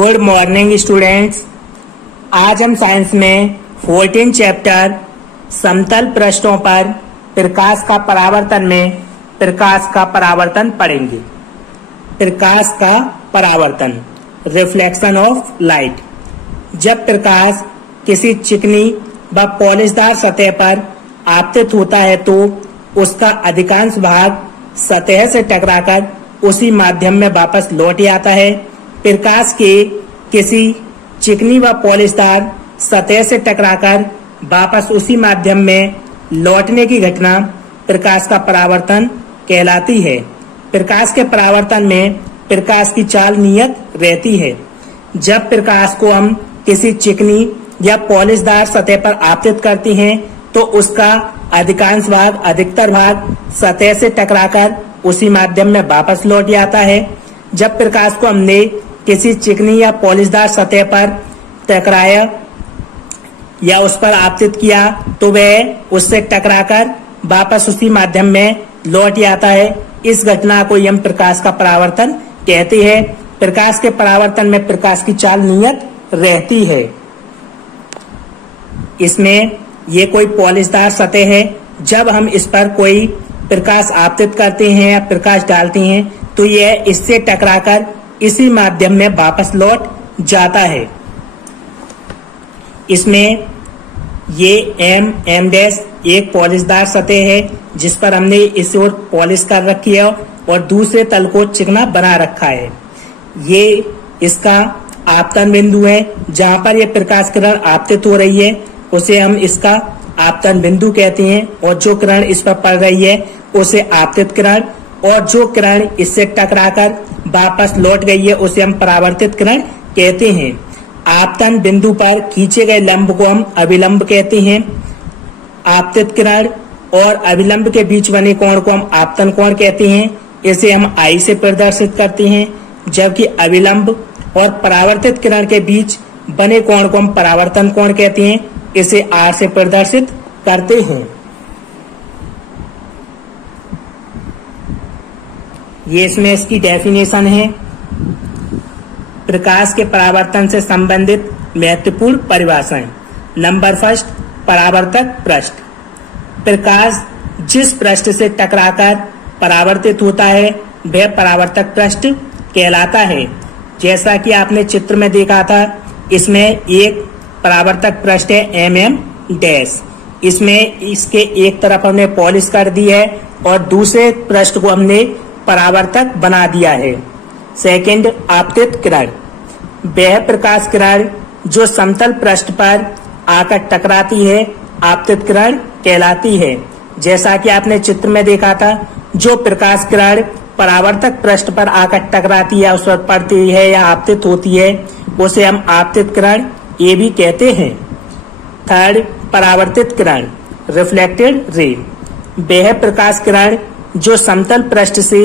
Good morning students. आज हम science में 14 चैप्टर समतल पृष्ठों पर प्रकाश का परावर्तन में प्रकाश का परावर्तन पढ़ेंगे। प्रकाश का परावर्तन, रिफ्लेक्शन ऑफ लाइट। जब प्रकाश किसी चिकनी व पॉलिशदार सतह पर आपतित होता है तो उसका अधिकांश भाग सतह से टकराकर उसी माध्यम में वापस लौट आता है। प्रकाश के किसी चिकनी व पॉलिशदार सतह से टकराकर वापस उसी माध्यम में लौटने की घटना प्रकाश का परावर्तन कहलाती है। प्रकाश के परावर्तन में प्रकाश की चाल नियत रहती है। जब प्रकाश को हम किसी चिकनी या पॉलिशदार सतह पर आपतित करते हैं तो उसका अधिकांश भाग, अधिकतर भाग सतह से टकराकर उसी माध्यम में वापस लौट आता है। जब प्रकाश को हमने किसी चिकनी या पॉलिशदार सतह पर टकराया या उस पर आपतित किया तो वह उससे टकराकर वापस उसी माध्यम में लौट आता है। इस घटना को हम प्रकाश का परावर्तन कहते हैं। प्रकाश के परावर्तन में प्रकाश की चाल नियत रहती है। इसमें ये कोई पॉलिशदार सतह है, जब हम इस पर कोई प्रकाश आपतित करते हैं या प्रकाश डालते हैं तो यह इससे टकराकर इसी माध्यम में वापस लौट जाता है। इसमें ये एम डैश एक पॉलिशदार सतह है जिस पर हमने इस ओर पॉलिश कर रखी है और दूसरे तल को चिकना बना रखा है। ये इसका आपतन बिंदु है, जहां पर यह प्रकाश किरण आपतित हो रही है उसे हम इसका आपतन बिंदु कहते हैं, और जो किरण इस पर पड़ रही है उसे आपतित किरण, और जो किरण इससे टकराकर वापस लौट गई है उसे हम परावर्तित किरण कहते हैं। आपतन बिंदु पर खींचे गए लंब को हम अभिलंब कहते हैं। आपतित किरण और अभिलंब के बीच बने कोण को हम आपतन कोण कहते हैं। इसे हम आई से प्रदर्शित करते हैं, जबकि अभिलंब और परावर्तित किरण के बीच बने कोण को हम परावर्तन कोण कहते हैं। इसे आर से प्रदर्शित करते हैं। ये इसमें इसकी डेफिनेशन है। प्रकाश के परावर्तन से संबंधित महत्वपूर्ण परिभाषाएं। नंबर फर्स्ट, परावर्तक पृष्ठ। प्रकाश जिस पृष्ठ से टकराकर परावर्तित होता है वह परावर्तक पृष्ठ कहलाता है। जैसा कि आपने चित्र में देखा था, इसमें एक परावर्तक पृष्ठ है एम डैश। इसमें इसके एक तरफ हमने पॉलिश कर दी है और दूसरे पृष्ठ को हमने परावर्तक बना दिया है। सेकंड, आपतित किरण। वह प्रकाश किरण जो समतल पृष्ठ पर आकर टकराती है आपतित किरण कहलाती है। जैसा कि आपने चित्र में देखा था, जो प्रकाश किरण परावर्तक पृष्ठ पर आकर टकराती है, उस पर पड़ती है या आपतित होती है, उसे हम आपतित किरण ये भी कहते हैं। थर्ड, परावर्तित किरण, रिफ्लेक्टेड रे। वह प्रकाश किरण जो समतल पृष्ठ से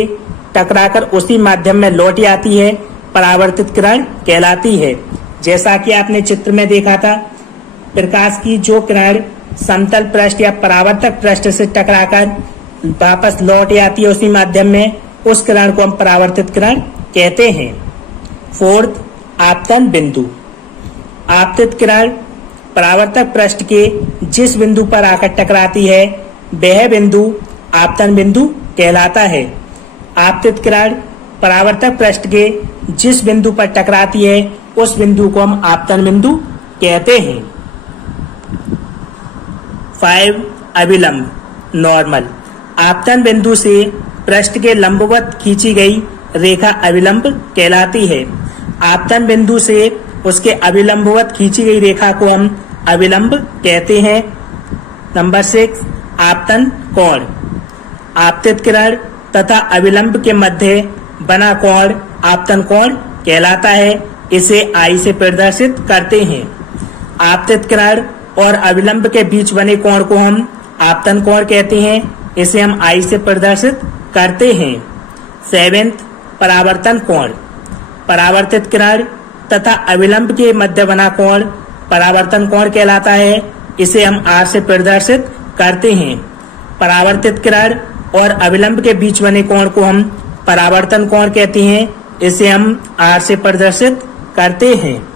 टकराकर उसी माध्यम में लौट आती है परावर्तित किरण कहलाती है। जैसा कि आपने चित्र में देखा था, प्रकाश की जो किरण समतल पृष्ठ या परावर्तक पृष्ठ से टकराकर वापस लौट आती है उसी माध्यम में, उस किरण को हम परावर्तित किरण कहते हैं। फोर्थ, आपतन बिंदु। आपतित किरण परावर्तक पृष्ठ के जिस बिंदु पर आकर टकराती है वह बिंदु आपतन बिंदु कहलाता है। आपतित किरण परावर्तक पृष्ठ के जिस बिंदु पर टकराती है उस बिंदु को हम आपतन बिंदु कहते हैं। 5, अभिलंब नॉर्मल। आपतन बिंदु से पृष्ठ के लंबवत खींची गई रेखा अभिलंब कहलाती है। आपतन बिंदु से उसके अभिलंबवत खींची गई रेखा को हम अभिलंब कहते हैं। नंबर 6, आपतन कोण। आपतित किरण तथा अभिलंब के मध्य बना कोण आपतन कोण कहलाता है। इसे आई से प्रदर्शित करते हैं। आपतित किरण और अभिलंब के बीच बने कोण को हम आपतन कोण कहते हैं। इसे हम आई से प्रदर्शित करते हैं। 7, परावर्तन कोण। परावर्तित किरण तथा अभिलंब के मध्य बना कोण परावर्तन कोण कहलाता है। इसे हम आर से प्रदर्शित करते हैं। परावर्तित किरण और अभिलंब के बीच बने कोण को हम परावर्तन कोण कहते हैं। इसे हम आर से प्रदर्शित करते हैं।